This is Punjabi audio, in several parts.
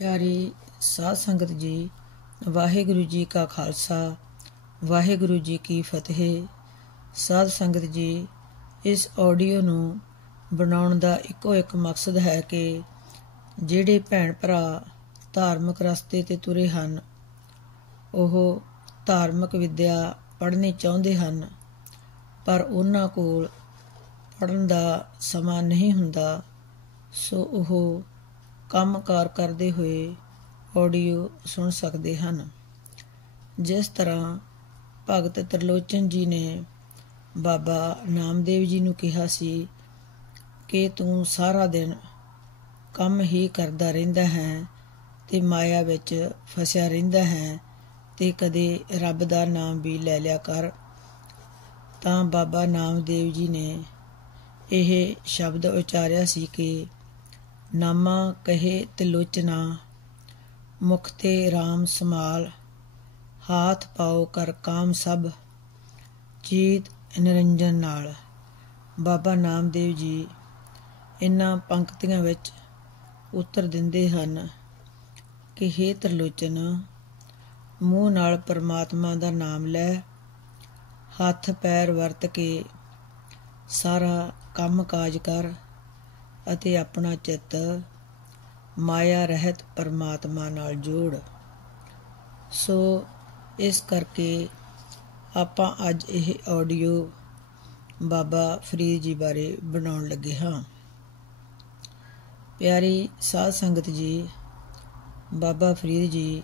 प्यारी साध संगत जी, वाहिगुरु जी का खालसा, वाहिगुरु जी की फतेह। साध संगत जी, इस ਆਡੀਓ ਨੂੰ ਬਣਾਉਣ ਦਾ ਇੱਕੋ ਇੱਕ ਮਕਸਦ ਹੈ ਕਿ ਜਿਹੜੇ ਭੈਣ ਭਰਾ ਧਾਰਮਿਕ ਰਸਤੇ 'ਤੇ ਤੁਰੇ ਹਨ, ਉਹ ਧਾਰਮਿਕ ਵਿੱਦਿਆ ਪੜ੍ਹਨੀ ਚਾਹੁੰਦੇ ਹਨ, ਪਰ ਉਹਨਾਂ ਕੋਲ ਪੜ੍ਹਨ ਦਾ ਸਮਾਂ ਨਹੀਂ ਹੁੰਦਾ, ਸੋ ਉਹ ਕੰਮਕਾਰ ਕਰਦੇ ਹੋਏ ਆਡੀਓ ਸੁਣ ਸਕਦੇ ਹਨ। ਜਿਸ ਤਰ੍ਹਾਂ ਭਗਤ ਤ੍ਰਿਲੋਚਨ ਜੀ ਨੇ ਬਾਬਾ ਨਾਮਦੇਵ ਜੀ ਨੂੰ ਕਿਹਾ ਸੀ ਕਿ ਤੂੰ ਸਾਰਾ ਦਿਨ ਕੰਮ ਹੀ ਕਰਦਾ ਰਹਿੰਦਾ ਹੈ ਤੇ ਮਾਇਆ ਵਿੱਚ ਫਸਿਆ ਰਹਿੰਦਾ ਹੈ ਤੇ ਕਦੇ ਰੱਬ ਦਾ ਨਾਮ ਵੀ ਲੈ ਲਿਆ ਕਰ, ਤਾਂ ਬਾਬਾ ਨਾਮਦੇਵ ਜੀ ਨੇ ਇਹ ਸ਼ਬਦ ਉਚਾਰਿਆ ਸੀ ਕਿ ਨਾਮਾ ਕਹੇ ਤਿਲੋਚਨਾ, ਮੁਖ ਤੇ ਰਾਮ ਸਮਾਲ, ਹਾਥ ਪਾਓ ਕਰ ਕਾਮ ਸਭ, ਚੀਤ ਨਿਰੰਜਨ ਨਾਲ। ਬਾਬਾ ਨਾਮਦੇਵ ਜੀ ਇਹਨਾਂ ਪੰਕਤੀਆਂ ਵਿੱਚ ਉੱਤਰ ਦਿੰਦੇ ਹਨ ਕਿ ਹੇ ਤ੍ਰਿਲੋਚਨ, ਮੂੰਹ ਨਾਲ ਪਰਮਾਤਮਾ ਦਾ ਨਾਮ ਲੈ, ਹੱਥ ਪੈਰ ਵਰਤ ਕੇ ਸਾਰਾ ਕੰਮ ਕਾਜ ਕਰ ਅਤੇ ਆਪਣਾ ਚਿੱਤ ਮਾਇਆ ਰਹਿਤ ਪਰਮਾਤਮਾ ਨਾਲ ਜੋੜ। ਸੋ ਇਸ ਕਰਕੇ ਆਪਾਂ ਅੱਜ ਇਹ ਆਡੀਓ ਬਾਬਾ ਫਰੀਦ ਜੀ ਬਾਰੇ ਬਣਾਉਣ ਲੱਗੇ ਹਾਂ। ਪਿਆਰੀ ਸਾਧ ਸੰਗਤ ਜੀ, ਬਾਬਾ ਫਰੀਦ ਜੀ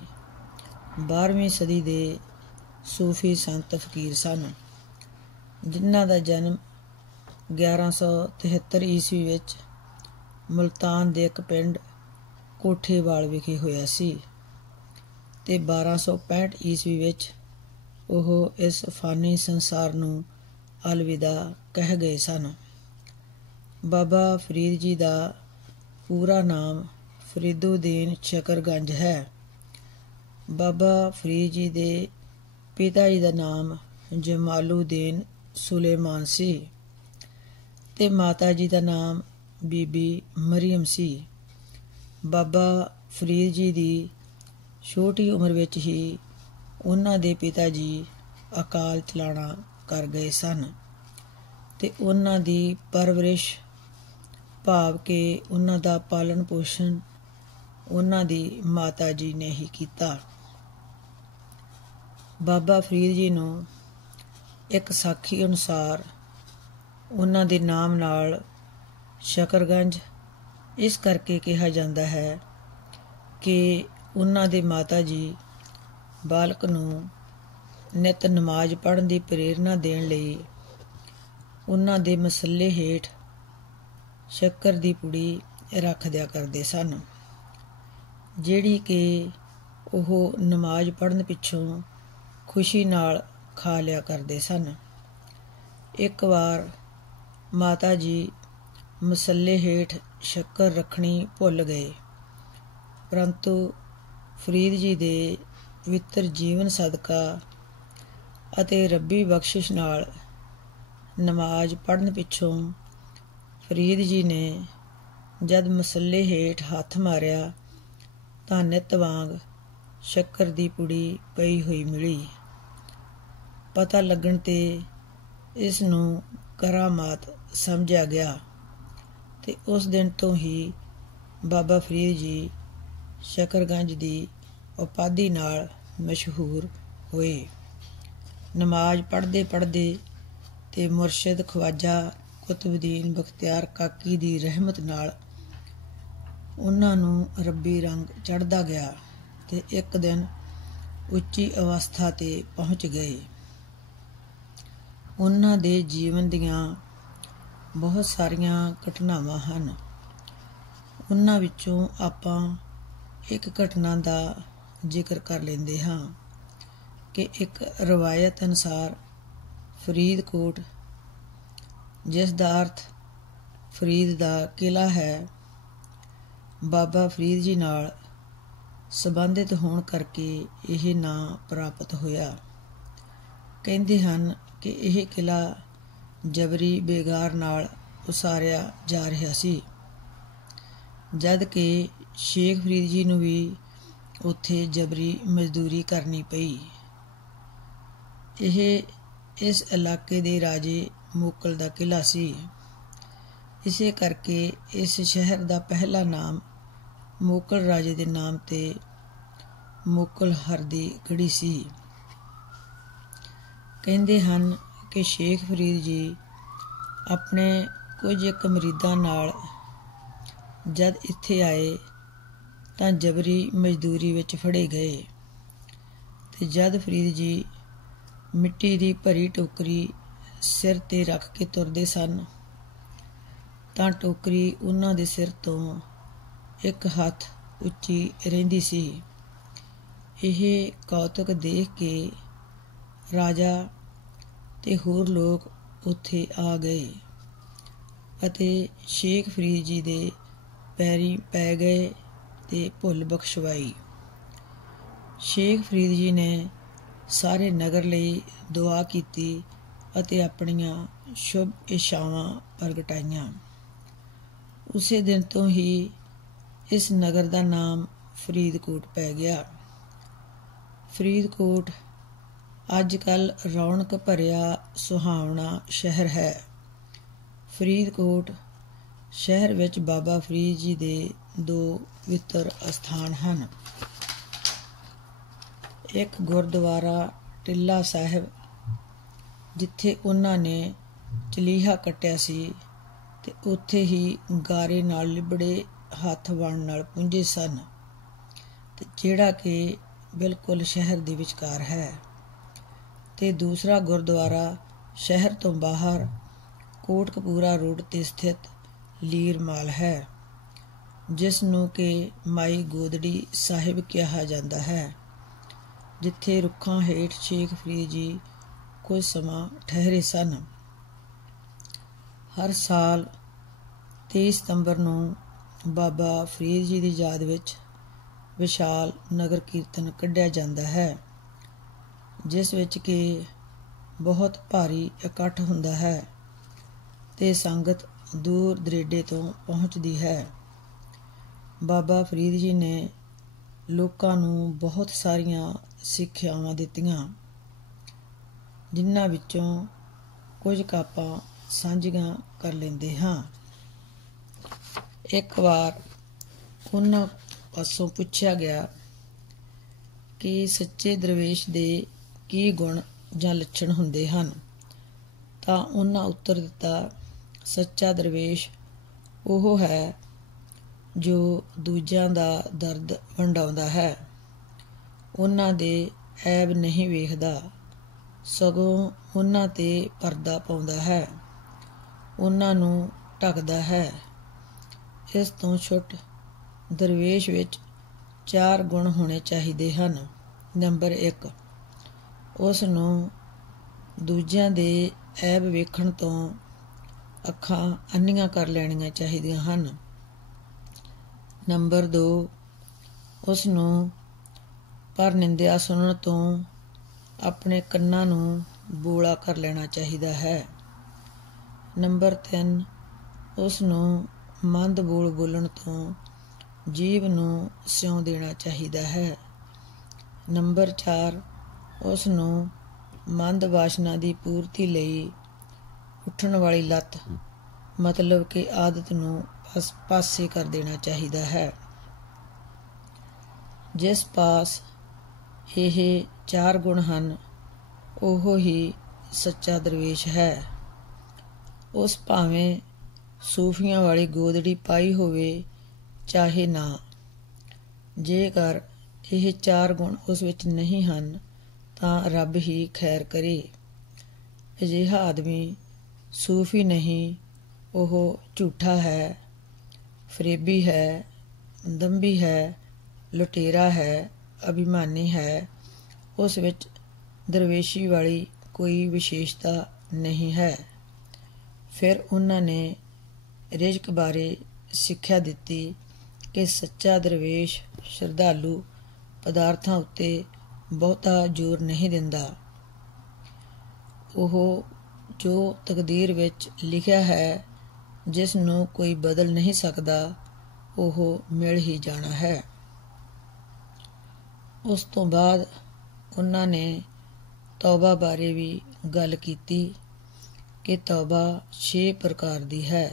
12ਵੀਂ ਸਦੀ ਦੇ ਸੂਫੀ ਸੰਤ ਫਕੀਰ ਸਨ, ਜਿਨ੍ਹਾਂ ਦਾ ਜਨਮ 1173 ਈਸਵੀ ਵਿੱਚ ਮੁਲਤਾਨ ਦੇ ਇੱਕ ਪਿੰਡ ਕੋਠੇਵਾਲ ਵਿਖੇ ਹੋਇਆ ਸੀ ਤੇ 1265 ਈਸਵੀ ਵਿੱਚ ਉਹ ਇਸ ਫਾਨੀ ਸੰਸਾਰ ਨੂੰ ਅਲਵਿਦਾ ਕਹਿ ਗਏ ਸਨ। ਬਾਬਾ ਫਰੀਦ ਜੀ ਦਾ ਪੂਰਾ ਨਾਮ ਫਰੀਦੁਦੀਨ ਸ਼ਕਰਗੰਜ ਹੈ। ਬਾਬਾ ਫਰੀਦ ਜੀ ਦੇ ਪਿਤਾ ਜੀ ਦਾ ਨਾਮ ਜਮਾਲੁਦੀਨ ਸੁਲੇਮਾਨ ਸੀ ਤੇ ਮਾਤਾ ਜੀ ਦਾ ਨਾਮ ਬੀਬੀ ਮਰੀਮ ਸੀ। ਬਾਬਾ ਫਰੀਦ ਜੀ ਦੀ ਛੋਟੀ ਉਮਰ ਵਿੱਚ ਹੀ ਉਹਨਾਂ ਦੇ ਪਿਤਾ ਜੀ ਅਕਾਲ ਚਲਾਣਾ ਕਰ ਗਏ ਸਨ ਤੇ ਉਹਨਾਂ ਦੀ ਪਰਵਰਿਸ਼ ਭਾਵ ਕਿ ਉਹਨਾਂ ਦਾ ਪਾਲਣ ਪੋਸ਼ਣ ਉਹਨਾਂ ਦੀ ਮਾਤਾ ਜੀ ਨੇ ਹੀ ਕੀਤਾ। ਬਾਬਾ ਫਰੀਦ ਜੀ ਨੂੰ ਇੱਕ ਸਾਖੀ ਅਨੁਸਾਰ ਉਹਨਾਂ ਦੇ ਨਾਮ ਨਾਲ ਸ਼ਕਰਗੰਜ ਇਸ ਕਰਕੇ ਕਿਹਾ ਜਾਂਦਾ ਹੈ ਕਿ ਉਹਨਾਂ ਦੇ ਮਾਤਾ ਜੀ ਬਾਲਕ ਨੂੰ ਨਿਤ ਨਮਾਜ਼ ਪੜ੍ਹਨ ਦੀ ਪ੍ਰੇਰਨਾ ਦੇਣ ਲਈ ਉਹਨਾਂ ਦੇ ਮਸੱਲੇ ਹੇਠ ਸ਼ੱਕਰ ਦੀ ਪੁੜੀ ਰੱਖ ਦਿਆ ਕਰਦੇ ਸਨ, ਜਿਹੜੀ ਕਿ ਉਹ ਨਮਾਜ਼ ਪੜ੍ਹਨ ਪਿੱਛੋਂ ਖੁਸ਼ੀ ਨਾਲ ਖਾ ਲਿਆ ਕਰਦੇ ਸਨ। ਇੱਕ ਵਾਰ ਮਾਤਾ ਜੀ ਮਸੱਲੇ ਹੇਠ ਸ਼ੱਕਰ ਰੱਖਣੀ ਭੁੱਲ ਗਏ, ਪਰੰਤੂ ਫਰੀਦ ਜੀ ਦੇ ਪਵਿੱਤਰ ਜੀਵਨ ਸਦਕਾ ਅਤੇ ਰੱਬੀ ਬਖਸ਼ਿਸ਼ ਨਾਲ ਨਮਾਜ਼ ਪੜ੍ਹਨ ਪਿੱਛੋਂ ਫਰੀਦ ਜੀ ਨੇ ਜਦ ਮਸੱਲੇ ਹੇਠ ਹੱਥ ਮਾਰਿਆ ਤਾਂ ਨਿੱਤ ਵਾਂਗ ਸ਼ੱਕਰ ਦੀ ਪੁੜੀ ਪਈ ਹੋਈ ਮਿਲੀ। ਪਤਾ ਲੱਗਣ ਤੇ ਇਸ ਨੂੰ ਕਰਾਮਾਤ ਸਮਝਿਆ ਗਿਆ ਤੇ ਉਸ ਦਿਨ ਤੋਂ ਹੀ ਬਾਬਾ ਫਰੀਦ ਜੀ ਸ਼ਕਰਗੰਜ ਦੀ ਉਪਾਧੀ ਨਾਲ ਮਸ਼ਹੂਰ ਹੋਏ। ਨਮਾਜ਼ ਪੜ੍ਹਦੇ ਪੜ੍ਹਦੇ ਤੇ ਮੁਰਸ਼ਿਦ ਖਵਾਜਾ ਕੁਤਬੁਦੀਨ ਬਖਤਿਆਰ ਕਾਕੀ ਦੀ ਰਹਿਮਤ ਨਾਲ ਉਹਨਾਂ ਨੂੰ ਰੱਬੀ ਰੰਗ ਚੜ੍ਹਦਾ ਗਿਆ ਤੇ ਇੱਕ ਦਿਨ ਉੱਚੀ ਅਵਸਥਾ ਤੇ ਪਹੁੰਚ ਗਏ। ਉਹਨਾਂ ਦੇ ਜੀਵਨ ਦੀਆਂ ਬਹੁਤ ਸਾਰੀਆਂ ਘਟਨਾਵਾਂ ਹਨ। ਉਹਨਾਂ ਵਿੱਚੋਂ ਆਪਾਂ ਇੱਕ ਘਟਨਾ ਦਾ ਜ਼ਿਕਰ ਕਰ ਲੈਂਦੇ ਹਾਂ ਕਿ ਇੱਕ ਰਵਾਇਤ ਅਨੁਸਾਰ ਫਰੀਦਕੋਟ, ਜਿਸ ਦਾ ਅਰਥ ਫਰੀਦ ਦਾ ਕਿਲ੍ਹਾ ਹੈ, ਬਾਬਾ ਫਰੀਦ ਜੀ ਨਾਲ ਸੰਬੰਧਿਤ ਹੋਣ ਕਰਕੇ ਇਹ ਨਾਂ ਪ੍ਰਾਪਤ ਹੋਇਆ। ਕਹਿੰਦੇ ਹਨ ਕਿ ਇਹ ਕਿਲ੍ਹਾ ਜਬਰੀ ਬੇਗਾਰ ਨਾਲ ਉਸਾਰਿਆ ਜਾ ਰਿਹਾ ਸੀ, ਜਦ ਕਿ ਸ਼ੇਖ ਫਰੀਦ ਜੀ ਨੂੰ ਵੀ ਉੱਥੇ ਜਬਰੀ ਮਜ਼ਦੂਰੀ ਕਰਨੀ ਪਈ। ਇਹ ਇਸ ਇਲਾਕੇ ਦੇ ਰਾਜੇ ਮੋਕਲ ਦਾ ਕਿਲ੍ਹਾ ਸੀ। ਇਸੇ ਕਰਕੇ ਇਸ ਸ਼ਹਿਰ ਦਾ ਪਹਿਲਾ ਨਾਮ ਮੋਕਲ ਰਾਜੇ ਦੇ ਨਾਮ 'ਤੇ ਮੋਕਲ ਹਰ ਦੀ ਗੜ੍ਹੀ ਸੀ। ਕਹਿੰਦੇ ਹਨ ਕਿ ਸ਼ੇਖ ਫਰੀਦ ਜੀ ਆਪਣੇ ਕੁਝ ਇੱਕ ਮੁਰੀਦਾਂ ਨਾਲ ਜਦ ਇੱਥੇ ਆਏ ਤਾਂ ਜਬਰੀ ਮਜ਼ਦੂਰੀ ਵਿੱਚ ਫੜੇ ਗਏ, ਤੇ ਜਦ ਫਰੀਦ ਜੀ ਮਿੱਟੀ ਦੀ ਭਰੀ ਟੋਕਰੀ ਸਿਰ 'ਤੇ ਰੱਖ ਕੇ ਤੁਰਦੇ ਸਨ ਤਾਂ ਟੋਕਰੀ ਉਹਨਾਂ ਦੇ ਸਿਰ ਤੋਂ ਇੱਕ ਹੱਥ ਉੱਚੀ ਰਹਿੰਦੀ ਸੀ। ਇਹ ਕੌਤਕ ਦੇਖ ਕੇ ਰਾਜਾ ਤੇ ਹੋਰ ਲੋਕ ਉੱਥੇ ਆ ਗਏ ਅਤੇ ਸ਼ੇਖ ਫਰੀਦ ਜੀ ਦੇ ਪੈਰੀਂ ਪੈ ਗਏ ਤੇ ਭੁੱਲ ਬਖਸ਼ਵਾਈ। ਸ਼ੇਖ ਫਰੀਦ ਜੀ ਨੇ ਸਾਰੇ ਨਗਰ ਲਈ ਦੁਆ ਕੀਤੀ ਅਤੇ ਆਪਣੀਆਂ ਸ਼ੁਭ ਇੱਛਾਵਾਂ ਪ੍ਰਗਟਾਈਆਂ। ਉਸੇ ਦਿਨ ਤੋਂ ਹੀ ਇਸ ਨਗਰ ਦਾ ਨਾਮ ਫਰੀਦਕੋਟ ਪੈ ਗਿਆ। ਫਰੀਦਕੋਟ ਅੱਜ ਕੱਲ੍ਹ ਰੌਣਕ ਭਰਿਆ ਸੁਹਾਵਣਾ ਸ਼ਹਿਰ ਹੈ। ਫਰੀਦਕੋਟ ਸ਼ਹਿਰ ਵਿੱਚ ਬਾਬਾ ਫਰੀਦ ਜੀ ਦੇ 2 ਪਵਿੱਤਰ ਅਸਥਾਨ ਹਨ। ਇੱਕ ਗੁਰਦੁਆਰਾ ਟਿੱਲਾ ਸਾਹਿਬ, ਜਿੱਥੇ ਉਹਨਾਂ ਨੇ ਚਲੀਹਾ ਕੱਟਿਆ ਸੀ ਤੇ ਉੱਥੇ ਹੀ ਗਾਰੇ ਨਾਲ ਲਿਬੜੇ ਹੱਥ ਵਣ ਨਾਲ ਪੂੰਝੇ ਸਨ, ਤੇ ਜਿਹੜਾ ਕਿ ਬਿਲਕੁਲ ਸ਼ਹਿਰ ਦੇ ਵਿਚਕਾਰ ਹੈ। ਤੇ ਦੂਸਰਾ ਗੁਰਦੁਆਰਾ ਸ਼ਹਿਰ ਤੋਂ ਬਾਹਰ ਕੋਟਕਪੂਰਾ ਰੋਡ 'ਤੇ ਸਥਿਤ ਲੀਰ ਮਾਲ ਹੈ, ਜਿਸ ਨੂੰ ਕਿ ਮਾਈ ਗੋਦੜੀ ਸਾਹਿਬ ਕਿਹਾ ਜਾਂਦਾ ਹੈ, ਜਿੱਥੇ ਰੁੱਖਾਂ ਹੇਠ ਸ਼ੇਖ ਫਰੀਦ ਜੀ ਕੁਝ ਸਮਾਂ ਠਹਿਰੇ ਸਨ। ਹਰ ਸਾਲ 23 ਸਤੰਬਰ ਨੂੰ ਬਾਬਾ ਫਰੀਦ ਜੀ ਦੀ ਯਾਦ ਵਿੱਚ ਵਿਸ਼ਾਲ ਨਗਰ ਕੀਰਤਨ ਕੱਢਿਆ ਜਾਂਦਾ ਹੈ, ਜਿਸ ਵਿੱਚ ਕਿ ਬਹੁਤ ਭਾਰੀ ਇਕੱਠ ਹੁੰਦਾ ਹੈ ਤੇ ਸੰਗਤ ਦੂਰ ਦਰੇਡੇ ਤੋਂ ਪਹੁੰਚਦੀ ਹੈ। ਬਾਬਾ ਫਰੀਦ ਜੀ ਨੇ ਲੋਕਾਂ ਨੂੰ ਬਹੁਤ ਸਾਰੀਆਂ ਸਿੱਖਿਆਵਾਂ ਦਿੱਤੀਆਂ, ਜਿਨ੍ਹਾਂ ਵਿੱਚੋਂ ਕੁਝ ਆਪਾਂ ਸਾਂਝੀਆਂ ਕਰ ਲੈਂਦੇ ਹਾਂ। ਇੱਕ ਵਾਰ ਉਹਨਾਂ ਪਾਸੋਂ ਪੁੱਛਿਆ ਗਿਆ ਕਿ ਸੱਚੇ ਦਰਵੇਸ਼ ਦੇ ਕੀ ਗੁਣ ਜਾਂ ਲੱਛਣ ਹੁੰਦੇ ਹਨ, ਤਾਂ ਉਹਨਾਂ ਉੱਤਰ ਦਿੱਤਾ, ਸੱਚਾ ਦਰਵੇਸ਼ ਉਹ ਹੈ ਜੋ ਦੂਜਿਆਂ ਦਾ ਦਰਦ ਵੰਡਾਉਂਦਾ ਹੈ। ਉਹਨਾਂ ਦੇ ਐਬ ਨਹੀਂ ਵੇਖਦਾ, ਸਗੋਂ ਉਹਨਾਂ 'ਤੇ ਪਰਦਾ ਪਾਉਂਦਾ ਹੈ, ਉਹਨਾਂ ਨੂੰ ਢੱਕਦਾ ਹੈ। ਇਸ ਤੋਂ ਛੁੱਟ ਦਰਵੇਸ਼ ਵਿੱਚ 4 ਗੁਣ ਹੋਣੇ ਚਾਹੀਦੇ ਹਨ। ਨੰਬਰ 1, ਉਸ ਨੂੰ ਦੂਜਿਆਂ ਦੇ ਐਬ ਵੇਖਣ ਤੋਂ ਅੱਖਾਂ ਅੰਨੀਆਂ ਕਰ ਲੈਣੀਆਂ ਚਾਹੀਦੀਆਂ ਹਨ। ਨੰਬਰ 2, ਉਸ ਨੂੰ ਪਰਨਿੰਦਿਆ ਸੁਣਨ ਤੋਂ ਆਪਣੇ ਕੰਨਾਂ ਨੂੰ ਬੋਲਾ ਕਰ ਲੈਣਾ ਚਾਹੀਦਾ ਹੈ। ਨੰਬਰ 3, ਉਸ ਨੂੰ ਮੰਦ ਬੋਲ ਬੋਲਣ ਤੋਂ ਜੀਭ ਨੂੰ ਸਿਉਂ ਦੇਣਾ ਚਾਹੀਦਾ ਹੈ। ਨੰਬਰ 4, ਉਸ ਨੂੰ ਮੰਦ ਵਾਸ਼ਨਾ ਦੀ ਪੂਰਤੀ ਲਈ ਉੱਠਣ ਵਾਲੀ ਲੱਤ ਮਤਲਬ ਕਿ ਆਦਤ ਨੂੰ ਪਾਸੇ ਕਰ ਦੇਣਾ ਚਾਹੀਦਾ ਹੈ। ਜਿਸ ਪਾਸ ਇਹ 4 ਗੁਣ ਹਨ, ਉਹ ਹੀ ਸੱਚਾ ਦਰਵੇਸ਼ ਹੈ। ਉਸ ਭਾਵੇਂ ਸੂਫੀਆਂ ਵਾਲੀ ਗੋਦੜੀ ਪਾਈ ਹੋਵੇ ਚਾਹੇ ਨਾ, ਜੇਕਰ ਇਹ 4 ਗੁਣ ਉਸ ਵਿੱਚ ਨਹੀਂ ਹਨ ਤਾਂ ਰੱਬ ਹੀ ਖੈਰ ਕਰੇ। ਅਜਿਹਾ ਆਦਮੀ ਸੂਫੀ ਨਹੀਂ, ਉਹ ਝੂਠਾ ਹੈ, ਫਰੇਬੀ ਹੈ, ਦੰਭੀ ਹੈ, ਲੁਟੇਰਾ ਹੈ, ਅਭਿਮਾਨੀ ਹੈ। ਉਸ ਵਿੱਚ ਦਰਵੇਸ਼ੀ ਵਾਲੀ ਕੋਈ ਵਿਸ਼ੇਸ਼ਤਾ ਨਹੀਂ ਹੈ। ਫਿਰ ਉਹਨਾਂ ਨੇ ਰਿਜ਼ਕ ਬਾਰੇ ਸਿੱਖਿਆ ਦਿੱਤੀ ਕਿ ਸੱਚਾ ਦਰਵੇਸ਼ ਸ਼ਰਧਾਲੂ ਪਦਾਰਥਾਂ ਉੱਤੇ ਬਹੁਤਾ ਜ਼ੋਰ ਨਹੀਂ ਦਿੰਦਾ। ਉਹ ਜੋ ਤਕਦੀਰ ਵਿੱਚ ਲਿਖਿਆ ਹੈ, ਜਿਸ ਨੂੰ ਕੋਈ ਬਦਲ ਨਹੀਂ ਸਕਦਾ, ਉਹ ਮਿਲ ਹੀ ਜਾਣਾ ਹੈ। ਉਸ ਤੋਂ ਬਾਅਦ ਉਹਨਾਂ ਨੇ ਤੌਬਾ ਬਾਰੇ ਵੀ ਗੱਲ ਕੀਤੀ ਕਿ ਤੌਬਾ 6 ਪ੍ਰਕਾਰ ਦੀ ਹੈ।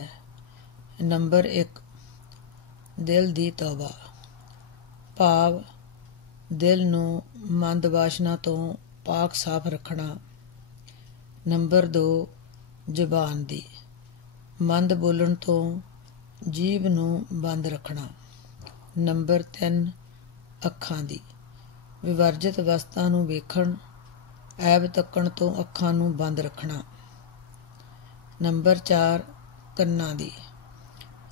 ਨੰਬਰ 1, ਦਿਲ ਦੀ ਤੌਬਾ, ਭਾਵ ਦਿਲ ਨੂੰ ਮੰਦ ਵਾਸ਼ਨਾ ਤੋਂ ਪਾਕ ਸਾਫ਼ ਰੱਖਣਾ। ਨੰਬਰ 2, ਜ਼ੁਬਾਨ ਦੀ, ਮੰਦ ਬੋਲਣ ਤੋਂ ਜੀਭ ਨੂੰ ਬੰਦ ਰੱਖਣਾ। ਨੰਬਰ 3, ਅੱਖਾਂ ਦੀ, ਵਿਵਰਜਿਤ ਵਸਤਾਂ ਨੂੰ ਵੇਖਣ, ਐਬ ਤੱਕਣ ਤੋਂ ਅੱਖਾਂ ਨੂੰ ਬੰਦ ਰੱਖਣਾ। ਨੰਬਰ 4, ਕੰਨਾਂ ਦੀ,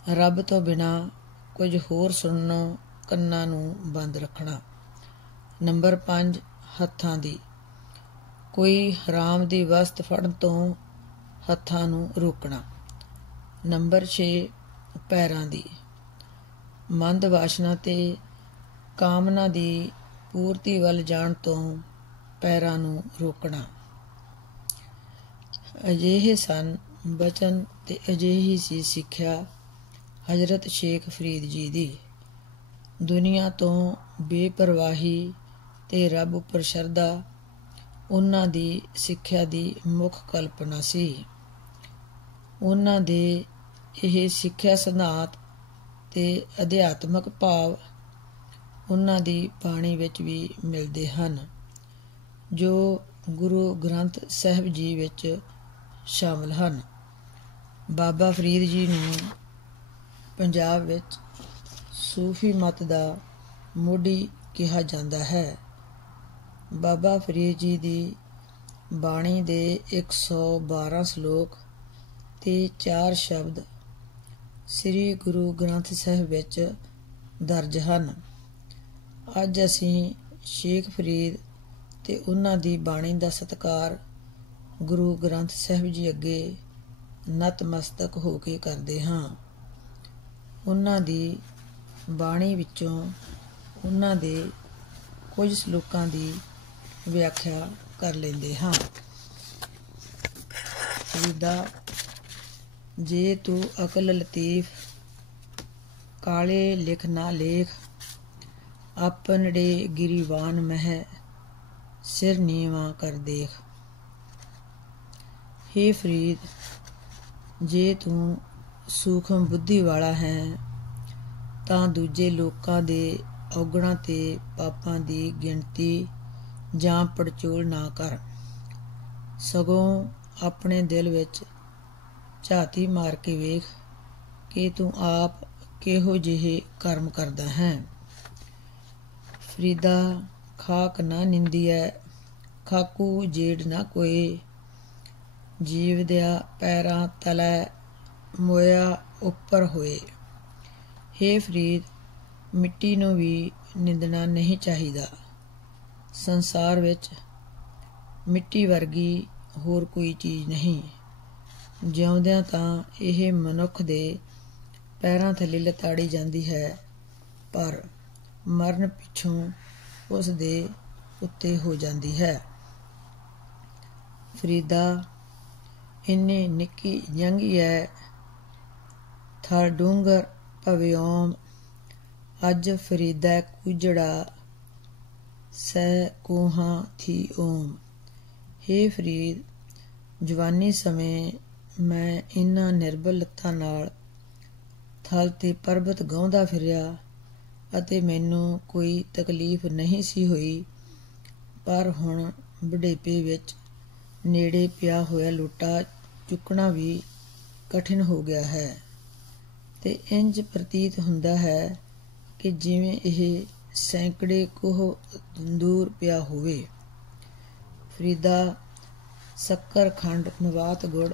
ਰੱਬ ਤੋਂ ਬਿਨਾਂ ਕੁਝ ਹੋਰ ਸੁਣਨੋਂ ਕੰਨਾਂ ਨੂੰ ਬੰਦ ਰੱਖਣਾ। ਨੰਬਰ 5, ਹੱਥਾਂ ਦੀ, ਕੋਈ ਹਰਾਮ ਦੀ ਵਸਤ ਫੜਨ ਤੋਂ ਹੱਥਾਂ ਨੂੰ ਰੋਕਣਾ। ਨੰਬਰ 6, ਪੈਰਾਂ ਦੀ, ਮੰਦ ਵਾਸ਼ਨਾ ਤੇ ਕਾਮਨਾ ਦੀ ਪੂਰਤੀ ਵੱਲ ਜਾਣ ਤੋਂ ਪੈਰਾਂ ਨੂੰ ਰੋਕਣਾ। ਅਜਿਹੇ ਸਨ ਬਚਨ ਤੇ ਅਜਿਹੀ ਸੀ ਸਿੱਖਿਆ ਹਜ਼ਰਤ ਸ਼ੇਖ ਫਰੀਦ ਜੀ ਦੀ। ਦੁਨੀਆ ਤੋਂ ਬੇਪਰਵਾਹੀ ਤੇ ਰੱਬ ਉੱਪਰ ਸ਼ਰਧਾ ਉਹਨਾਂ ਦੀ ਸਿੱਖਿਆ ਦੀ ਮੁੱਖ ਕਲਪਨਾ ਸੀ। ਉਹਨਾਂ ਦੇ ਇਹ ਸਿੱਖਿਆ ਸਿਧਾਂਤ ਤੇ ਅਧਿਆਤਮਕ ਭਾਵ ਉਹਨਾਂ ਦੀ ਬਾਣੀ ਵਿੱਚ ਵੀ ਮਿਲਦੇ ਹਨ, ਜੋ ਗੁਰੂ ਗ੍ਰੰਥ ਸਾਹਿਬ ਜੀ ਵਿੱਚ ਸ਼ਾਮਲ ਹਨ। ਬਾਬਾ ਫਰੀਦ ਜੀ ਨੂੰ ਪੰਜਾਬ ਵਿੱਚ ਸੂਫੀ ਮਤ ਦਾ ਮੋਢੀ ਕਿਹਾ ਜਾਂਦਾ ਹੈ। ਬਾਬਾ ਫਰੀਦ ਜੀ ਦੀ ਬਾਣੀ ਦੇ 112 ਸ਼ਲੋਕ ਤੇ 4 ਸ਼ਬਦ ਸ੍ਰੀ ਗੁਰੂ ਗ੍ਰੰਥ ਸਾਹਿਬ ਵਿੱਚ ਦਰਜ ਹਨ। ਅੱਜ ਅਸੀਂ ਸ਼ੇਖ ਫਰੀਦ ਤੇ ਉਹਨਾਂ ਦੀ ਬਾਣੀ ਦਾ ਸਤਿਕਾਰ ਗੁਰੂ ਗ੍ਰੰਥ ਸਾਹਿਬ ਜੀ ਅੱਗੇ ਨਤਮਸਤਕ ਹੋ ਕੇ ਕਰਦੇ ਹਾਂ। ਉਹਨਾਂ ਦੀ ਬਾਣੀ ਵਿੱਚੋਂ ਉਹਨਾਂ ਦੇ ਕੁਝ ਸ਼ਲੋਕਾਂ ਦੀ ਵਿਆਖਿਆ ਕਰ ਲੈਂਦੇ ਹਾਂ। ਫਰੀਦਾ, ਜੇ ਤੂੰ ਅਕਲ ਲਤੀਫ, ਕਾਲੇ ਲਿਖ ਨਾ ਲੇਖ, ਆਪਨੜੇ ਗਿਰੀਵਾਨ ਮਹਿ, ਸਿਰ ਨੀਵਾਂ ਕਰ ਦੇਖ। ਹੇ ਫਰੀਦ, ਜੇ ਤੂੰ ਸੂਖਮ ਬੁੱਧੀ ਵਾਲਾ ਹੈ ਤਾਂ ਦੂਜੇ ਲੋਕਾਂ ਦੇ ਔਗਣਾਂ ਤੇ ਪਾਪਾਂ ਦੀ ਗਿਣਤੀ ਜਾਂ ਪੜਚੋਲ ਨਾ ਕਰ, ਸਗੋਂ ਆਪਣੇ ਦਿਲ ਵਿੱਚ ਝਾਤੀ ਮਾਰ ਕੇ ਵੇਖ ਕਿ ਤੂੰ ਆਪ ਕਿਹੋ ਜਿਹੇ ਕਰਮ ਕਰਦਾ ਹੈ। ਫਰੀਦਾ, ਖਾਕ ਨਾ ਨਿੰਦੀਐ, ਖਾਕੂ ਜੇੜ ਨਾ ਕੋਏ, ਜੀਵ ਦਿਆ ਪੈਰਾਂ ਤਲੈ ਮੋਇਆ ਉੱਪਰ ਹੋਏ। ਹੇ ਫਰੀਦ, ਮਿੱਟੀ ਨੂੰ ਵੀ ਨਿੰਦਣਾ ਨਹੀਂ ਚਾਹੀਦਾ। ਸੰਸਾਰ ਵਿੱਚ ਮਿੱਟੀ ਵਰਗੀ ਹੋਰ ਕੋਈ ਚੀਜ਼ ਨਹੀਂ। ਜਿਉਂਦਿਆਂ ਤਾਂ ਇਹ ਮਨੁੱਖ ਦੇ ਪੈਰਾਂ ਥੱਲੇ ਲਤਾੜੀ ਜਾਂਦੀ ਹੈ, ਪਰ ਮਰਨ ਪਿੱਛੋਂ ਉਸ ਦੇ ਉੱਤੇ ਹੋ ਜਾਂਦੀ ਹੈ। ਫਰੀਦਾ, ਇੰਨੀ ਨਿੱਕੀ ਜੰਗੀ ਐ, ਥਰ ਡੂੰਗਰ ਭਵਿਓਮ, ਅੱਜ ਫਰੀਦਾ ਕੁਜੜਾ, ਸੈ ਕੋਹਾਂ ਥੀ ਓਮ। ਹੇ ਫਰੀਦ, ਜਵਾਨੀ ਸਮੇਂ ਮੈਂ ਇਹਨਾਂ ਨਿਰਬਲ ਲੱਤਾਂ ਨਾਲ ਥਲ ਤੇ ਪਰਬਤ ਗਾਉਂਦਾ ਫਿਰਿਆ ਅਤੇ ਮੈਨੂੰ ਕੋਈ ਤਕਲੀਫ ਨਹੀਂ ਸੀ ਹੋਈ, ਪਰ ਹੁਣ ਬੁਢੇਪੇ ਵਿੱਚ ਨੇੜੇ ਪਿਆ ਹੋਇਆ ਲੋਟਾ ਚੁੱਕਣਾ ਵੀ ਕਠਿਨ ਹੋ ਗਿਆ ਹੈ ਤੇ ਇੰਜ ਪ੍ਰਤੀਤ ਹੁੰਦਾ ਹੈ ਕਿ ਜਿਵੇਂ ਇਹ ਸੈਂਕੜੇ ਕੋਹ ਦੂਰ ਪਿਆ ਹੋਵੇ। ਫਰੀਦਾ, ਸ਼ੱਕਰ, ਖੰਡ, ਨਵਾਤ ਗੁੜ,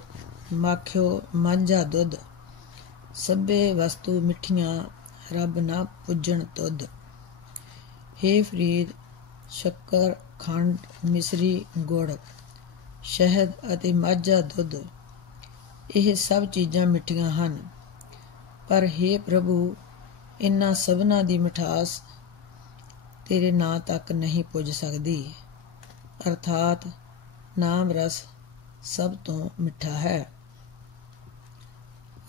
ਮਾਖਿਓ, ਮਾਂਝਾ ਦੁੱਧ, ਸਭੇ ਵਸਤੂ ਮਿੱਠੀਆਂ, ਰੱਬ ਨਾ ਪੁੱਜਣ ਤੁਧ। ਹੇ ਫਰੀਦ, ਸ਼ੱਕਰ, ਖੰਡ, ਮਿਸਰੀ, ਗੁੜ, ਸ਼ਹਿਦ ਅਤੇ ਮਾਝਾ ਦੁੱਧ, ਇਹ ਸਭ ਚੀਜ਼ਾਂ ਮਿੱਠੀਆਂ ਹਨ, ਪਰ ਹੇ ਪ੍ਰਭੂ, ਇਹਨਾਂ ਸਭਨਾਂ ਦੀ ਮਿਠਾਸ ਤੇਰੇ ਨਾਂ ਤੱਕ ਨਹੀਂ ਪੁੱਜ ਸਕਦੀ, ਅਰਥਾਤ ਨਾਮ ਰਸ ਸਭ ਤੋਂ ਮਿੱਠਾ ਹੈ।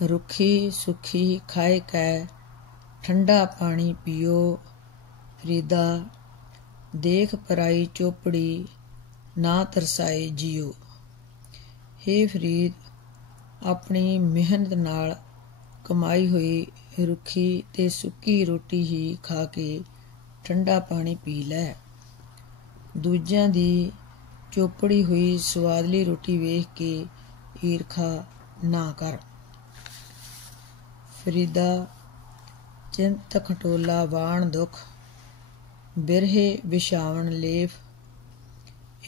ਰੁੱਖੀ ਸੁੱਖੀ ਖਾਏ ਕੈ, ਠੰਡਾ ਪਾਣੀ ਪੀਓ। ਫਰੀਦਾ, ਦੇਖ ਪਰਾਈ ਚੋਪੜੀ, ਨਾ ਤਰਸਾਏ ਜੀਓ। ਹੇ ਫਰੀਦ, ਆਪਣੀ ਮਿਹਨਤ ਨਾਲ ਕਮਾਈ ਹੋਈ ਰੁੱਖੀ ਤੇ ਸੁੱਕੀ ਰੋਟੀ ਹੀ ਖਾ ਕੇ ਠੰਡਾ ਪਾਣੀ ਪੀ ਲੈ। ਦੂਜਿਆਂ ਦੀ ਚੋਪੜੀ ਹੋਈ ਸਵਾਦਲੀ ਰੋਟੀ ਵੇਖ ਕੇ ਈਰਖਾ ਨਾ ਕਰ। ਫਰੀਦਾ, ਚਿੰਤ ਖਟੋਲਾ ਵਾਣ ਦੁੱਖ, ਬਿਰਹੇ ਵਿਛਾਵਣ ਲੇਫ।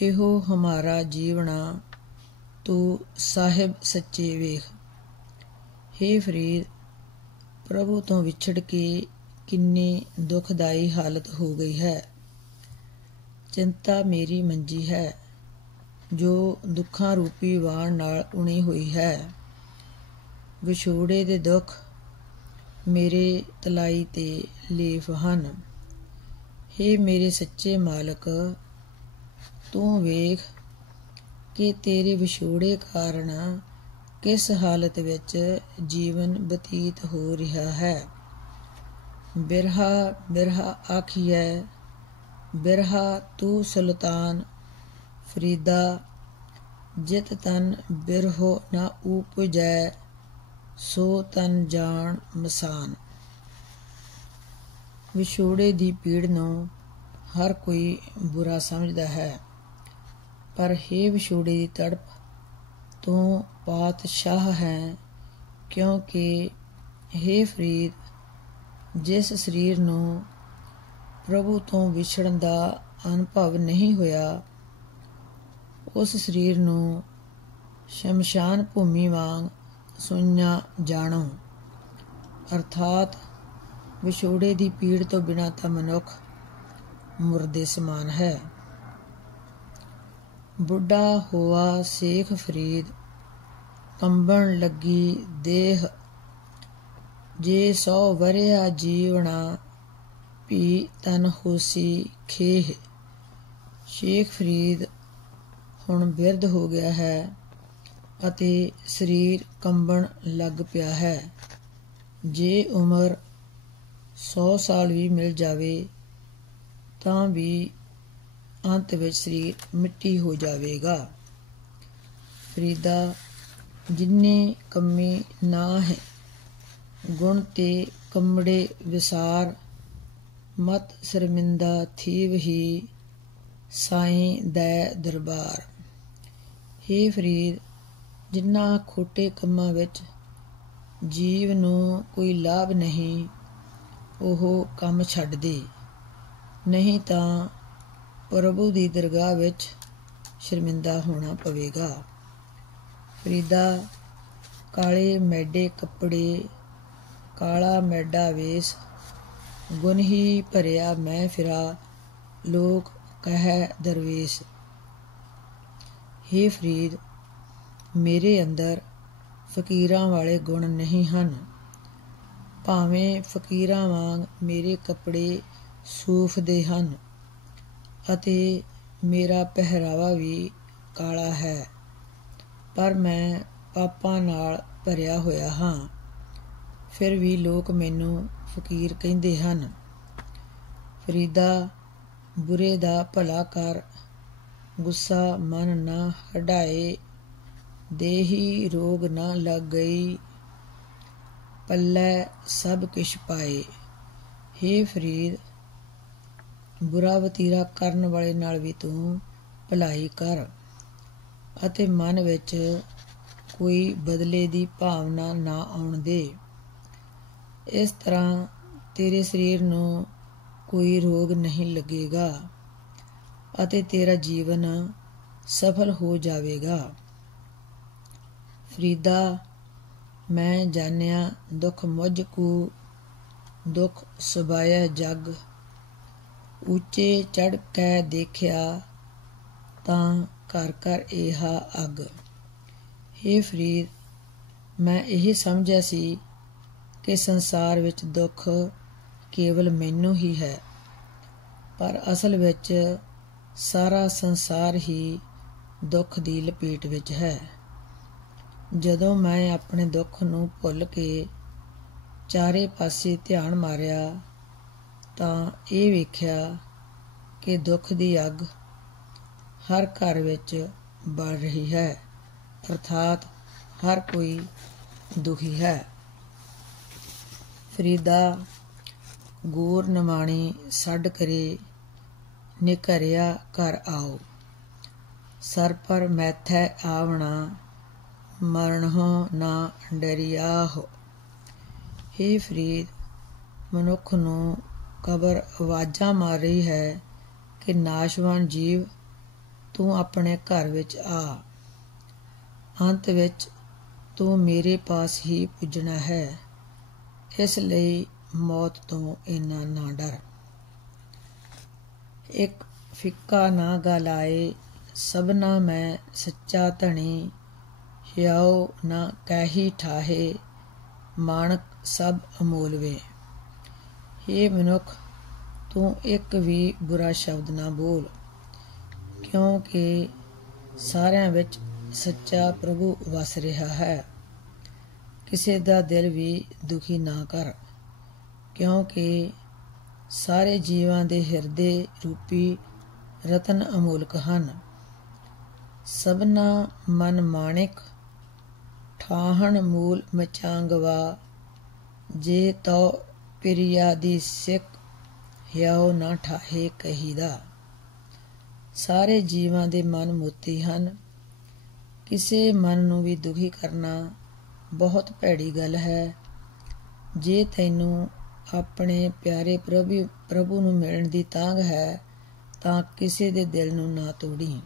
ਇਹੋ ਹਮਾਰਾ ਜੀਵਣਾ, ਤੂੰ ਸਾਹਿਬ ਸੱਚੇ ਵੇਖ। ਹੇ ਫਰੀਦ, ਪ੍ਰਭੂ ਤੋਂ ਵਿਛੜ ਕੇ ਕਿੰਨੀ ਦੁਖਦਾਈ ਹਾਲਤ ਹੋ ਗਈ ਹੈ। ਚਿੰਤਾ ਮੇਰੀ ਮੰਜੀ ਹੈ, ਜੋ ਦੁੱਖਾਂ ਰੂਪੀ ਵਾਣ ਨਾਲ ਉਣੀ ਹੋਈ ਹੈ। ਵਿਛੋੜੇ ਦੇ ਦੁੱਖ ਮੇਰੇ ਤਲਾਈ ਤੇ ਲੇਫ ਹਨ। ਹੇ ਮੇਰੇ ਸੱਚੇ ਮਾਲਕ, ਤੂੰ ਵੇਖ ਕਿ ਤੇਰੇ ਵਿਛੋੜੇ ਕਾਰਨ ਕਿਸ ਹਾਲਤ ਵਿੱਚ ਜੀਵਨ ਬਤੀਤ ਹੋ ਰਿਹਾ ਹੈ। ਬਿਰਹਾ ਬਿਰਹਾ ਆਖੀਐ, ਬਿਰਹਾ ਤੂੰ ਸੁਲਤਾਨ। ਫਰੀਦਾ, ਜਿਤ ਤਨ ਬਿਰਹੋ ਨਾ ਊਪਜੈ, ਸੋ ਤਨ ਜਾਣ ਮਸਾਨ। ਵਿਛੋੜੇ ਦੀ ਪੀੜ ਨੂੰ ਹਰ ਕੋਈ ਬੁਰਾ ਸਮਝਦਾ ਹੈ, ਪਰ ਹੇ ਵਿਛੋੜੇ ਦੀ ਤੜਪ, ਤੂੰ ਪਾਤਸ਼ਾਹ ਹੈ। ਕਿਉਂਕਿ ਹੇ ਫਰੀਦ, ਜਿਸ ਸਰੀਰ ਨੂੰ ਪ੍ਰਭੂ ਤੋਂ ਵਿਛੜਨ ਦਾ ਅਨੁਭਵ ਨਹੀਂ ਹੋਇਆ, ਉਸ ਸਰੀਰ ਨੂੰ ਸ਼ਮਸ਼ਾਨ ਭੂਮੀ ਵਾਂਗ ਸੁੰਨਾ ਜਾਣੋ। ਅਰਥਾਤ ਵਿਛੋੜੇ ਦੀ ਪੀੜ ਤੋਂ ਬਿਨਾਂ ਤਾਂ ਮਨੁੱਖ ਮੁਰਦੇ ਸਮਾਨ ਹੈ। ਬੁੱਢਾ ਹੋਆ ਸੇਖ ਫਰੀਦ, ਕੰਬਣ ਲੱਗੀ ਦੇਹ। ਜੇ 100 ਵਰਿਆ ਜੀਵਣਾ, ਭੀ ਤਨ ਹੋਸੀ ਖੇਹ। ਸ਼ੇਖ ਫਰੀਦ ਹੁਣ ਬਿਰਧ ਹੋ ਗਿਆ ਹੈ ਅਤੇ ਸਰੀਰ ਕੰਬਣ ਲੱਗ ਪਿਆ ਹੈ। ਜੇ ਉਮਰ 100 ਸਾਲ ਵੀ ਮਿਲ ਜਾਵੇ ਤਾਂ ਵੀ ਅੰਤ ਵਿੱਚ ਸਰੀਰ ਮਿੱਟੀ ਹੋ ਜਾਵੇਗਾ। ਫਰੀਦਾ, ਜਿੰਨੇ ਕੰਮੀ ਨਾ ਹੈ, ਗੁਣ ਤੇ ਕੰਮੜੇ ਵਿਸਾਰ। ਮਤ ਸ਼ਰਮਿੰਦਾ ਥੀਵ ਹੀ, ਸਾਈਂ ਦੈ ਦਰਬਾਰ। ਹੇ ਫਰੀਦ, ਜਿਨ੍ਹਾਂ ਖੋਟੇ ਕੰਮਾਂ ਵਿੱਚ ਜੀਵ ਨੂੰ ਕੋਈ ਲਾਭ ਨਹੀਂ, ਉਹ ਕੰਮ ਛੱਡ ਦੇ, ਨਹੀਂ ਤਾਂ ਪ੍ਰਭੂ ਦੀ ਦਰਗਾਹ ਵਿੱਚ ਸ਼ਰਮਿੰਦਾ ਹੋਣਾ ਪਵੇਗਾ। ਫਰੀਦਾ, ਕਾਲੇ ਮੈਡੇ ਕੱਪੜੇ, ਕਾਲਾ ਮੈਡਾ ਵੇਸ, ਗੁਣ ਹੀ ਭਰਿਆ ਮੈਂ ਫਿਰਾ, ਲੋਕ ਕਹਿ ਦਰਵੇਸ਼। ਹੇ ਫਰੀਦ, ਮੇਰੇ ਅੰਦਰ ਫਕੀਰਾਂ ਵਾਲੇ ਗੁਣ ਨਹੀਂ ਹਨ। ਭਾਵੇਂ ਫਕੀਰਾਂ ਵਾਂਗ ਮੇਰੇ ਕੱਪੜੇ ਸੂਫ ਦੇ ਹਨ ਅਤੇ ਮੇਰਾ ਪਹਿਰਾਵਾ ਵੀ ਕਾਲਾ ਹੈ, ਪਰ ਮੈਂ ਪਾਪਾਂ ਨਾਲ ਭਰਿਆ ਹੋਇਆ ਹਾਂ। ਫਿਰ ਵੀ ਲੋਕ ਮੈਨੂੰ ਫਕੀਰ ਕਹਿੰਦੇ ਹਨ। ਫਰੀਦਾ, ਬੁਰੇ ਦਾ ਭਲਾ ਕਰ, ਗੁੱਸਾ ਮਨ ਨਾ ਹਟਾਏ। ਦੇਹੀ ਰੋਗ ਨਾ ਲੱਗ ਗਈ, ਪੱਲੇ ਸਭ ਕਿਛ ਪਾਏ। ਹੇ ਫਰੀਦ, ਬੁਰਾ ਵਤੀਰਾ ਕਰਨ ਵਾਲੇ ਨਾਲ ਵੀ ਤੂੰ ਭਲਾਈ ਕਰ ਅਤੇ ਮਨ ਵਿੱਚ ਕੋਈ ਬਦਲੇ ਦੀ ਭਾਵਨਾ ਨਾ ਆਉਣ ਦੇ। ਇਸ ਤਰ੍ਹਾਂ ਤੇਰੇ ਸਰੀਰ ਨੂੰ ਕੋਈ ਰੋਗ ਨਹੀਂ ਲੱਗੇਗਾ ਅਤੇ ਤੇਰਾ ਜੀਵਨ ਸਫਲ ਹੋ ਜਾਵੇਗਾ। ਫਰੀਦਾ, ਮੈਂ ਜਾਣਿਆ ਦੁੱਖ ਮੁਝ ਕੂ, ਦੁੱਖ ਸੁਭਾਇਆ ਜਗ। ਉੱਚੇ ਚੜ੍ਹ ਕੇ ਦੇਖਿਆ, ਤਾਂ ਘਰ ਘਰ ਏਹਾ ਅੱਗ। ਹੇ ਫਰੀਦ, ਮੈਂ ਇਹ ਸਮਝਿਆ ਸੀ ਕਿ ਸੰਸਾਰ ਵਿੱਚ ਦੁੱਖ ਕੇਵਲ ਮੈਨੂੰ ਹੀ ਹੈ, ਪਰ ਅਸਲ ਵਿੱਚ ਸਾਰਾ ਸੰਸਾਰ ਹੀ ਦੁੱਖ ਦੀ ਲਪੇਟ ਵਿੱਚ ਹੈ। ਜਦੋਂ ਮੈਂ ਆਪਣੇ ਦੁੱਖ ਨੂੰ ਭੁੱਲ ਕੇ ਚਾਰੇ ਪਾਸੇ ਧਿਆਨ ਮਾਰਿਆ ਤਾਂ ਇਹ ਵੇਖਿਆ ਕਿ ਦੁੱਖ ਦੀ ਅੱਗ ਹਰ ਘਰ ਵਿੱਚ ਬਲ ਰਹੀ ਹੈ, ਅਰਥਾਤ ਹਰ ਕੋਈ ਦੁਖੀ ਹੈ। ਫਰੀਦਾ ਗੂਰ ਨਿਮਾਣੀ ਛੱਡ ਕਰੇ, ਨਿਘਰਿਆ ਘਰ ਆਓ। ਸਰ ਪਰ ਮੈਥੈ ਆਵਣਾ, ਮਰਨਹੁ ਨਾ ਡਰਿਆਹੋ। ਹੇ ਫਰੀਦ, ਮਨੁੱਖ ਨੂੰ ਕਬਰ ਆਵਾਜ਼ਾਂ ਮਾਰ ਰਹੀ ਹੈ ਕਿ ਨਾਸ਼ਵਾਨ ਜੀਵ, ਤੂੰ ਆਪਣੇ ਘਰ ਵਿੱਚ ਆ। ਅੰਤ ਵਿੱਚ ਤੂੰ ਮੇਰੇ ਪਾਸ ਹੀ ਪੁੱਜਣਾ ਹੈ, ਇਸ ਲਈ ਮੌਤ ਤੋਂ ਇੰਨਾ ਨਾ ਡਰ। ਇੱਕ ਫਿੱਕਾ ਨਾ ਗਾਲਾਏ, ਸਭਨਾ ਮੈਂ ਸੱਚਾ ਧਣੀ। ਹਿਉ ਨਾ ਕਹਿੀ ਠਾਹੇ, ਮਾਣਕ ਸਭ ਅਮੋਲ ਵੇ। ਹੇ ਮਨੁੱਖ, ਤੂੰ ਇੱਕ ਵੀ ਬੁਰਾ ਸ਼ਬਦ ਨਾ ਬੋਲ, ਕਿਉਂਕਿ ਸਾਰਿਆਂ ਵਿੱਚ ਸੱਚਾ ਪ੍ਰਭੂ ਵਸ ਰਿਹਾ ਹੈ। ਕਿਸੇ ਦਾ ਦਿਲ ਵੀ ਦੁਖੀ ਨਾ ਕਰ, ਕਿਉਂਕਿ ਸਾਰੇ ਜੀਵਾਂ ਦੇ ਹਿਰਦੇ ਰੂਪੀ ਰਤਨ ਅਮੋਲਕ ਹਨ। ਸਭਨਾ ਮਨ ਮਾਣਿਕ, ਠਾਹਣ ਮੂਲ ਮਚਾਂਗਵਾ। ਜੇ ਤੋ ਪਿਰਿਆ ਦੀ ਸਿੱਖ, ਹਿਉ ਨਾ ਠਾਹੇ ਕਹੀਦਾ। ਸਾਰੇ ਜੀਵਾਂ ਦੇ ਮਨ ਮੋਤੀ ਹਨ। ਕਿਸੇ ਮਨ ਨੂੰ ਵੀ ਦੁਖੀ ਕਰਨਾ ਬਹੁਤ ਭੈੜੀ ਗੱਲ ਹੈ। ਜੇ ਤੈਨੂੰ ਆਪਣੇ ਪਿਆਰੇ ਪ੍ਰਭੂ ਨੂੰ ਮਿਲਣ ਦੀ ਤਾਂਘ ਹੈ ਤਾਂ ਕਿਸੇ ਦੇ ਦਿਲ ਨੂੰ ਨਾ ਤੋੜੀ।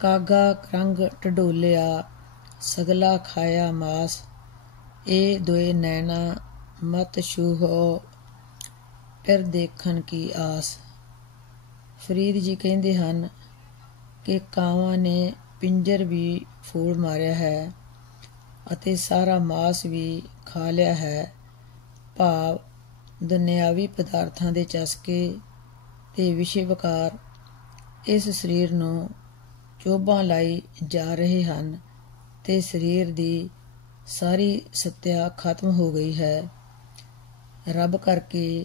ਕਾਗਾ ਕਰੰਗ ਢਡੋਲਿਆ, ਸਗਲਾ ਖਾਇਆ ਮਾਸ। ਇਹ ਦੋਏ ਨੈਣਾ ਮਤ ਛੂਹੋ, ਫਿਰ ਦੇਖਣ ਕੀ ਆਸ। ਫਰੀਦ ਜੀ ਕਹਿੰਦੇ ਹਨ ਕਿ ਕਾਵਾਂ ਨੇ ਪਿੰਜਰ ਵੀ ਫੋੜ ਮਾਰਿਆ ਹੈ ਅਤੇ ਸਾਰਾ ਮਾਸ ਵੀ ਖਾ ਲਿਆ ਹੈ। ਭਾਵ ਦੁਨਿਆਵੀ ਪਦਾਰਥਾਂ ਦੇ ਚਸਕੇ ਤੇ ਵਿਸ਼ੇ ਵਿਕਾਰ ਇਸ ਸਰੀਰ ਨੂੰ ਚੋਭਾਂ ਲਾਈ ਜਾ ਰਹੇ ਹਨ ਤੇ ਸਰੀਰ ਦੀ ਸਾਰੀ ਸੱਤਿਆ ਖਤਮ ਹੋ ਗਈ ਹੈ। ਰੱਬ ਕਰਕੇ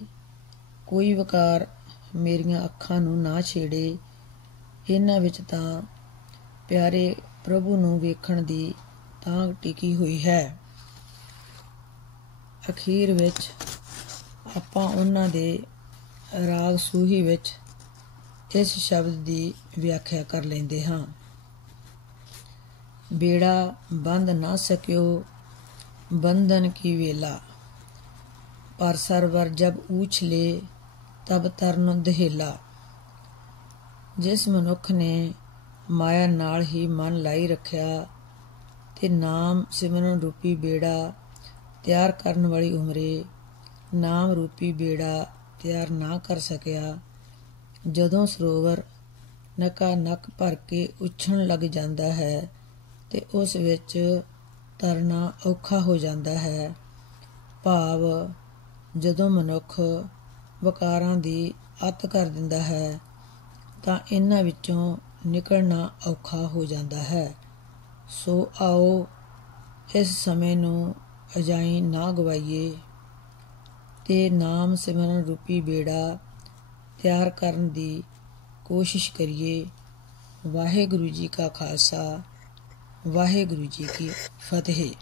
ਕੋਈ ਵਿਕਾਰ ਮੇਰੀਆਂ ਅੱਖਾਂ ਨੂੰ ਨਾ ਛੇੜੇ। ਇਹਨਾਂ ਵਿੱਚ ਤਾਂ ਪਿਆਰੇ ਪ੍ਰਭੂ ਨੂੰ ਵੇਖਣ ਦੀ ਤਾਂਘ ਟਿਕੀ ਹੋਈ ਹੈ। ਅਖੀਰ ਵਿੱਚ ਆਪਾਂ ਉਹਨਾਂ ਦੇ ਰਾਗ ਸੂਹੀ ਵਿੱਚ ਇਸ ਸ਼ਬਦ ਦੀ ਵਿਆਖਿਆ ਕਰ ਲੈਂਦੇ ਹਾਂ। ਬੇੜਾ ਬੰਧ ਨਾ ਸਕਿਓ, ਬੰਧਨ ਕੀ ਵੇਲਾ। ਪਰ ਸਰਵਰ ਜਬ ਊਛਲੇ, ਤਬ ਤਰਨ ਦਹੇਲਾ। ਜਿਸ ਮਨੁੱਖ ਨੇ ਮਾਇਆ ਨਾਲ ਹੀ ਮਨ ਲਾਈ ਰੱਖਿਆ ਤੇ ਨਾਮ ਸਿਮਰਨ ਰੂਪੀ ਬੇੜਾ ਤਿਆਰ ਕਰਨ ਵਾਲੀ ਉਮਰੇ ਨਾਮ ਰੂਪੀ ਬੇੜਾ ਤਿਆਰ ਨਾ ਕਰ ਸਕਿਆ, ਜਦੋਂ ਸਰੋਵਰ ਨਕਾ ਨੱਕ ਭਰ ਕੇ ਉੱਛਣ ਲੱਗ ਜਾਂਦਾ ਹੈ ਤੇ ਉਸ ਵਿੱਚ ਤਰਨਾ ਔਖਾ ਹੋ ਜਾਂਦਾ ਹੈ। ਭਾਵ ਜਦੋਂ ਮਨੁੱਖ ਵਿਕਾਰਾਂ ਦੀ ਅੱਤ ਕਰ ਦਿੰਦਾ ਹੈ ਤਾਂ ਇਹਨਾਂ ਵਿੱਚੋਂ ਨਿਕਲਣਾ ਔਖਾ ਹੋ ਜਾਂਦਾ ਹੈ। ਸੋ ਆਓ ਇਸ ਸਮੇਂ ਨੂੰ ਅਜਾਈਂ ਨਾ ਗਵਾਈਏ ਤੇ ਨਾਮ ਸਿਮਰਨ ਰੂਪੀ ਬੇੜਾ ਤਿਆਰ ਕਰਨ ਦੀ ਕੋਸ਼ਿਸ਼ ਕਰੀਏ। ਵਾਹਿਗੁਰੂ ਜੀ ਕਾ ਖਾਲਸਾ, ਵਾਹਿਗੁਰੂ ਜੀ ਕੀ ਫਤਿਹ।